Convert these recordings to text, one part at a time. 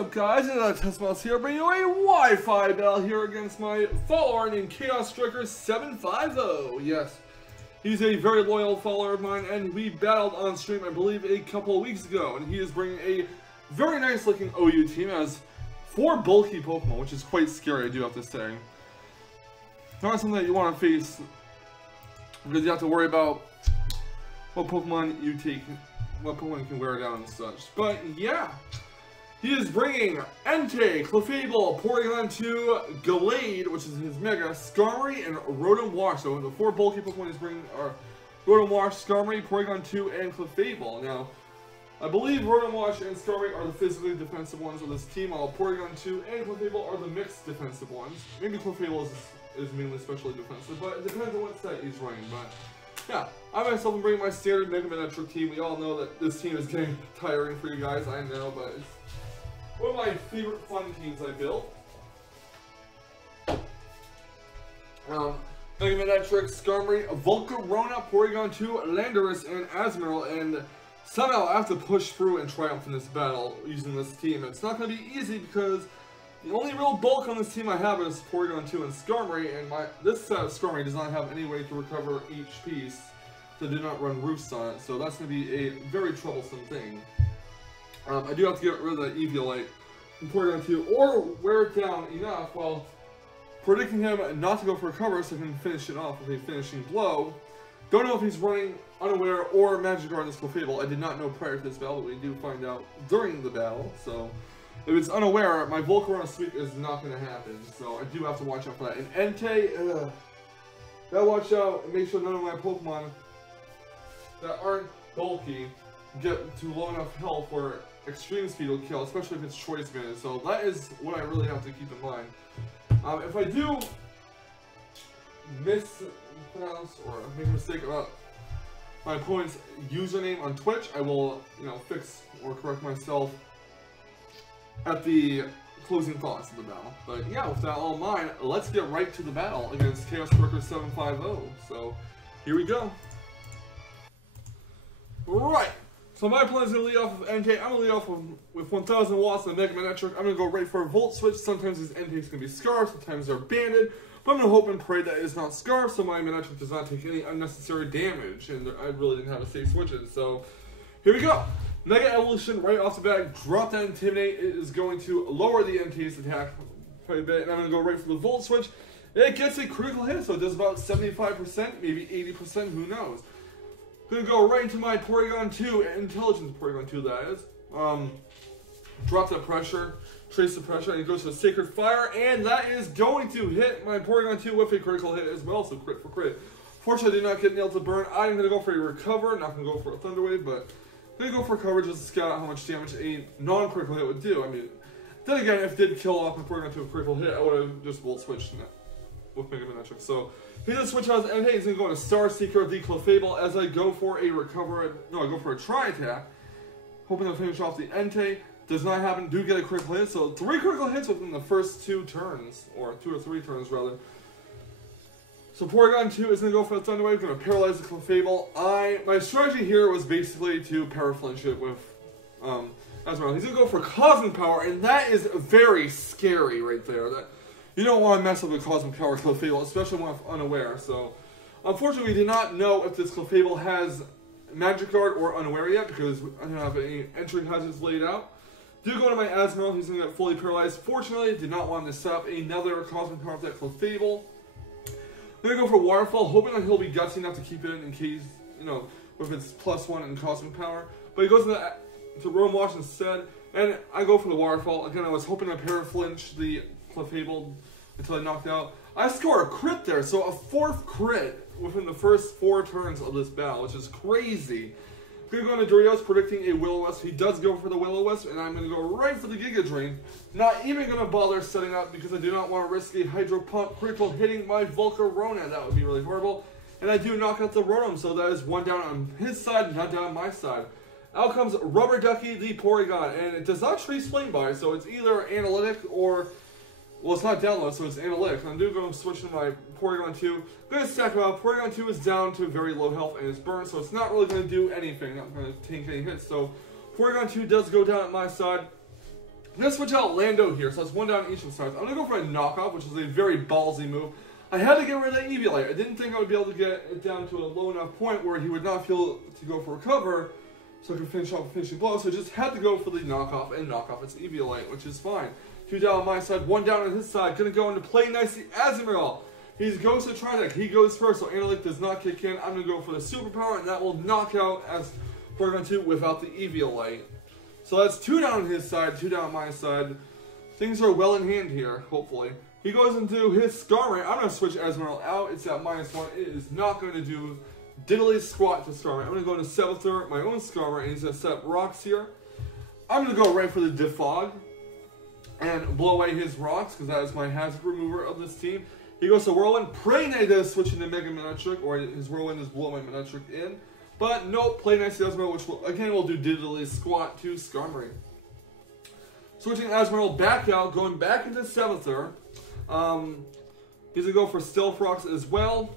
up, guys? It's Teslamouse here, bringing you a Wi-Fi battle here against my follower named chaosstriker750. Yes, he's a very loyal follower of mine, and we battled on stream, I believe, a couple of weeks ago. And he is bringing a very nice-looking OU team, as 4 bulky Pokemon, which is quite scary, I do have to say. Not something that you want to face, because you have to worry about what Pokemon you take, what Pokemon can wear down and such. But yeah, he is bringing Entei, Clefable, Porygon 2, Gallade, which is his Mega, Skarmory, and Rotom Wash. So the 4 bulky Pokemon he's bringing are Rotom Wash, Skarmory, Porygon 2, and Clefable. Now, I believe Rotom Wash and Skarmory are the physically defensive ones of this team, while Porygon 2 and Clefable are the mixed defensive ones. Maybe Clefable is mainly specially defensive, but it depends on what set he's running. But yeah, I myself am bringing my standard Mega Man team. We all know that this team is getting tiring for you guys, I know, but it's one of my favorite fun teams I built. Mega Man Skarmory, Volcarona, Porygon 2, Landorus, and Azumarill, and somehow I have to push through and triumph in this battle using this team. It's not going to be easy because the only real bulk on this team I have is Porygon 2 and Skarmory, and this set of Skarmory does not have any way to recover HP, so do not run roofs on it, so that's going to be a very troublesome thing. I do have to get rid of that Eviolite from Porygon 2, or wear it down enough while predicting him not to go for a cover so I can finish it off with a finishing blow. Don't know if he's running Unaware or Magikarp this Clefable. I did not know prior to this battle, but we do find out during the battle, so if it's Unaware, my Volcarona sweep is not going to happen, so I do have to watch out for that. And Entei, gotta watch out and make sure none of my Pokemon that aren't bulky get to low enough health where extreme speed will kill, especially if it's choice banded. So that is what I really have to keep in mind. If I do mispronounce or make a mistake about my opponent's username on Twitch, I will, fix or correct myself at the closing thoughts of the battle. But yeah, with that all in mind, let's get right to the battle against chaosstriker750. So here we go. Right. So my plan is going to lead off with Entei. I'm going to lead off with 1000 watts of Mega Man. I'm going to go right for a Volt Switch. Sometimes these Entei's can be Scarf, sometimes they're banded. But I'm going to hope and pray that it's not Scarf, so my Manectric does not take any unnecessary damage. And I really didn't have to save switches. So here we go. Mega Evolution right off the bat. Drop that Intimidate. It is going to lower the Entei's attack quite a bit. And I'm going to go right for the Volt Switch. It gets a critical hit, so it does about 75%, maybe 80%, who knows. Gonna go right into my Porygon 2, Intelligence Porygon 2 that is. Drop that pressure, trace the pressure, and it goes to Sacred Fire, and that is going to hit my Porygon 2 with a critical hit as well, so crit for crit. Fortunately, I did not get nailed to burn. I'm gonna go for a Recover, not gonna go for a Thunder Wave, but I'm gonna go for coverage just to scout out how much damage a non-critical hit would do. I mean, then again, if it did kill off my Porygon 2 with a critical hit, I would have just Volt Switched with Mega Man Manectric. So he's gonna switch out his Entei. He's gonna go into Star Seeker, the Clefable, as I go for a recover. No, I go for a Tri Attack, hoping to finish off the Entei. Does not happen. Do get a critical hit. So 3 critical hits within the first 2 turns, or 2 or 3 turns rather. So Porygon 2 is gonna go for the Thunder Wave. Gonna paralyze the Clefable. My strategy here was basically to Paraflinch it with Azumarill. He's gonna go for Cosmic Power, and that is very scary right there. You don't want to mess up with Cosmic Power Clefable, especially when Unaware. So, unfortunately, we did not know if this Clefable has Magic Guard or Unaware yet, because I don't have any entry hazards laid out. Do go to my Azumarill, he's going to get fully paralyzed. Fortunately, did not want to set up another Cosmic Power of that Clefable. I'm going to go for Waterfall, hoping that he'll be gutsy enough to keep it in case, with its +1 in Cosmic Power. But he goes to Rotom Wash instead, and I go for the Waterfall. Again, I was hoping to Paraflinch the Clefable until I knocked out. I score a crit there, so a 4th crit within the first 4 turns of this battle, which is crazy. I'm going to go into Doritos, predicting a Will-O-Wisp. He does go for the Will-O-Wisp, and I'm going to go right for the Giga Drain. Not even going to bother setting up because I do not want to risk a Hydro Pump critical hitting my Volcarona. That would be really horrible. And I do knock out the Rotom, so that is 1 down on his side, not down on my side. Out comes Rubber Ducky, the Porygon, and it does not trace Flame by, so it's either Analytic or, well, it's not download, so it's Analytic. I'm going to switch to my Porygon 2. I'm going to stack him out. Porygon 2 is down to very low health and is burned, so it's not really going to do anything. Not going to tank any hits. So Porygon 2 does go down at my side. I'm going to switch out Lando here, so it's one down each of the sides. I'm going to go for a knockoff, which is a very ballsy move. I had to get rid of that Eviolite. I didn't think I would be able to get it down to a low enough point where he would not feel to go for a cover, so I could finish off a finishing blow. So I just had to go for the knockoff and knock off its Eviolite, which is fine. 2 down on my side, 1 down on his side. Going to go into play nicely Azumarill. He goes to Trideck. He goes first, so Analytic does not kick in. I'm going to go for the superpower, and that will knock out as we're going to without the Eviolite. So that's 2 down on his side, 2 down on my side. Things are well in hand here, hopefully. He goes into his Skarmory. I'm going to switch Azumarill out. It's at -1. It is not going to do diddly squat to Skarmory. I'm going to go into Sapphire, my own Skarmory, and he's going to set up rocks here. I'm going to go right for the Defog and blow away his rocks, because that is my hazard remover of this team. He goes to Whirlwind. Play Nice does switch into Mega Manectric, or his Whirlwind is blow my Manectric in. But nope, Play Nice Azumarill, which will, again will do diddly squat to Skarmory. Switching Azumarill back out, going back into Sapphire. He's going to go for Stealth Rocks as well.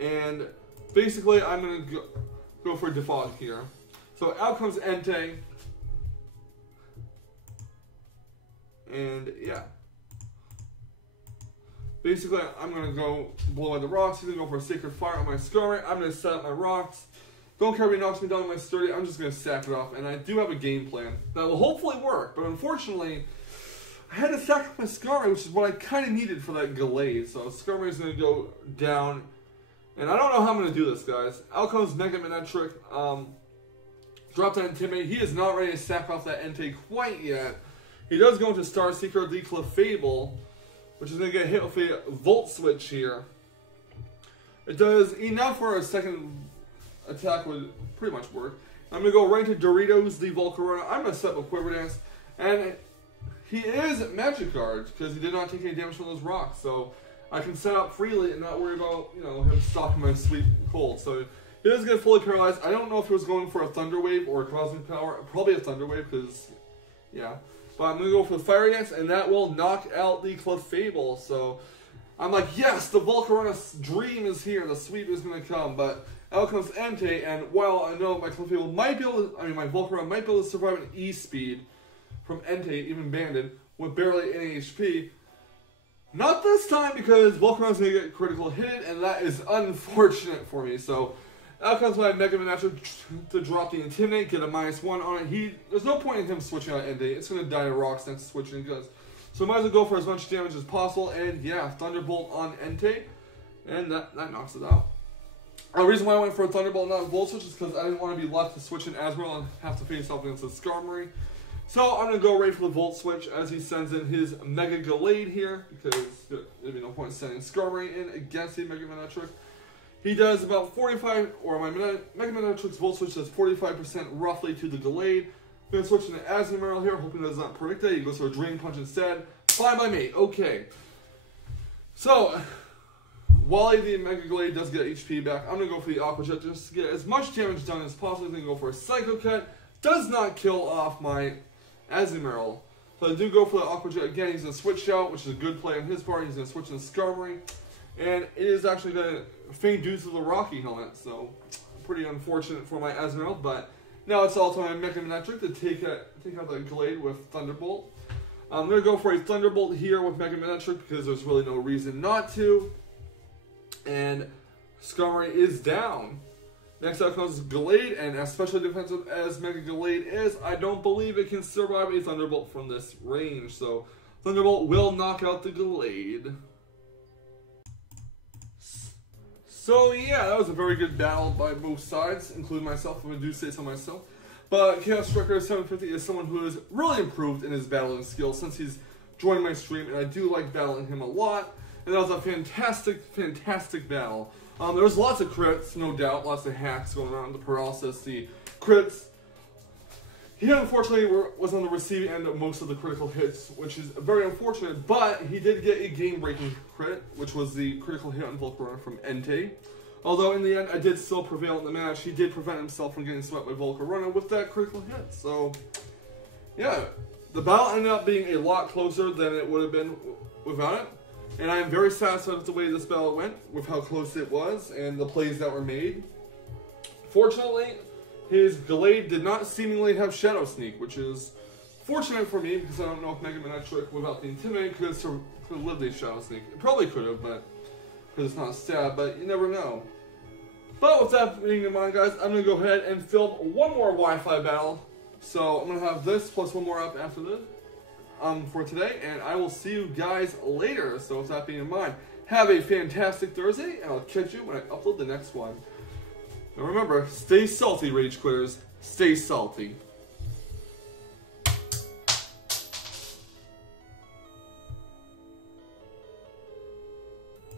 And basically, I'm going to go for Defog here. So out comes Entei. And yeah. Basically, I'm going to go blow out the rocks. He's going to go for a Sacred Fire on my Skarmory. I'm going to set up my rocks. Don't care if he knocks me down on my sturdy. I'm just going to sack it off. And I do have a game plan that will hopefully work. But unfortunately, I had to sack off my Skarmory, which is what I kind of needed for that Gallade. So Skarmory is going to go down. And I don't know how I'm going to do this, guys. Out comes Mega Manectric. Drop that Intimidate. He is not ready to sack off that Entei quite yet. He does go into Star Seeker, the Clefable, which is going to get hit with a Volt Switch here. It does enough for a second attack would pretty much work. I'm going to go right to Doritos, the Volcarona. I'm going to set up a Quiver Dance. And he is Magikarp, because he did not take any damage from those rocks. So I can set up freely and not worry about, you know, him stopping my sweet cold. So he does get fully paralyzed. I don't know if he was going for a Thunder Wave or a Cosmic Power. Probably a Thunder Wave, because, yeah. But I'm going to go for the Fire Dance, and that will knock out the Clefable. So I'm like, yes, the Volcarona's dream is here. The sweep is going to come. But out comes Entei, and while I know my Clefable might be able to, my Volcarona might be able to survive an E-Speed from Entei, even banded, with barely any HP. Not this time, because Volcarona's going to get critical hit, and that is unfortunate for me. So out comes my Mega Manectric to drop the Intimidate, get a -1 on it. There's no point in him switching out Entei. It's going to die to rocks next to switching it goes. So I might as well go for as much damage as possible. And yeah, Thunderbolt on Entei. And that knocks it out. The reason why I went for a Thunderbolt, not a Volt Switch, is because I didn't want to be left to switch in Azumarill and have to face off against the Skarmory. So I'm going to go right for the Volt Switch as he sends in his Mega Gallade here, because there'd be no point in sending Skarmory in against the Mega Manectric. He does about 45, or my Mega Manectric's Volt Switch does 45% roughly to the Gallade. I'm going to switch into Azumarill here, hoping it does not predict it. He goes for a Drain Punch instead. Fine by me. Okay. So, while the Mega Gallade does get HP back, I'm going to go for the Aqua Jet just to get as much damage done as possible. I'm going to go for a Psycho Cut. Does not kill off my Azumarill. So I do go for the Aqua Jet again. He's going to switch out, which is a good play on his part. He's going to switch into Skarmory. And it is actually going to feign due to the Rocky Helmet. So, pretty unfortunate for my Azumarill. But now it's all to my Mega Manectric to take out the Gallade with Thunderbolt. I'm going to go for a Thunderbolt here with Mega Manectric because there's really no reason not to. And Skarmory is down. Next up comes Gallade, and as special defensive as Mega Gallade is, I don't believe it can survive a Thunderbolt from this range. So Thunderbolt will knock out the Gallade. So yeah, that was a very good battle by both sides, including myself, if I do say so myself. But chaosstriker750 is someone who has really improved in his battling skills since he's joined my stream, and I do like battling him a lot. And that was a fantastic, fantastic battle. There was lots of crits, no doubt, lots of hacks going around, the paralysis, the crits. He unfortunately was on the receiving end of most of the critical hits, which is very unfortunate, but he did get a game-breaking crit, which was the critical hit on Volcarona from Entei. Although in the end, I did still prevail in the match. He did prevent himself from getting swept by Volcarona with that critical hit. So, yeah, the battle ended up being a lot closer than it would have been without it. And I am very satisfied with the way this battle went, with how close it was, and the plays that were made. Fortunately, his Glade did not seemingly have Shadow Sneak, which is fortunate for me because I don't know if Mega Man Trick without the Intimidate could have lived a Shadow Sneak. It probably could have, but because it's not stab, but you never know. But with that being in mind, guys, I'm going to go ahead and film one more Wi-Fi battle. So I'm going to have this plus one more up after this for today, and I will see you guys later. So with that being in mind, have a fantastic Thursday, and I'll catch you when I upload the next one. Now remember, stay salty, Rage Quitters. Stay salty.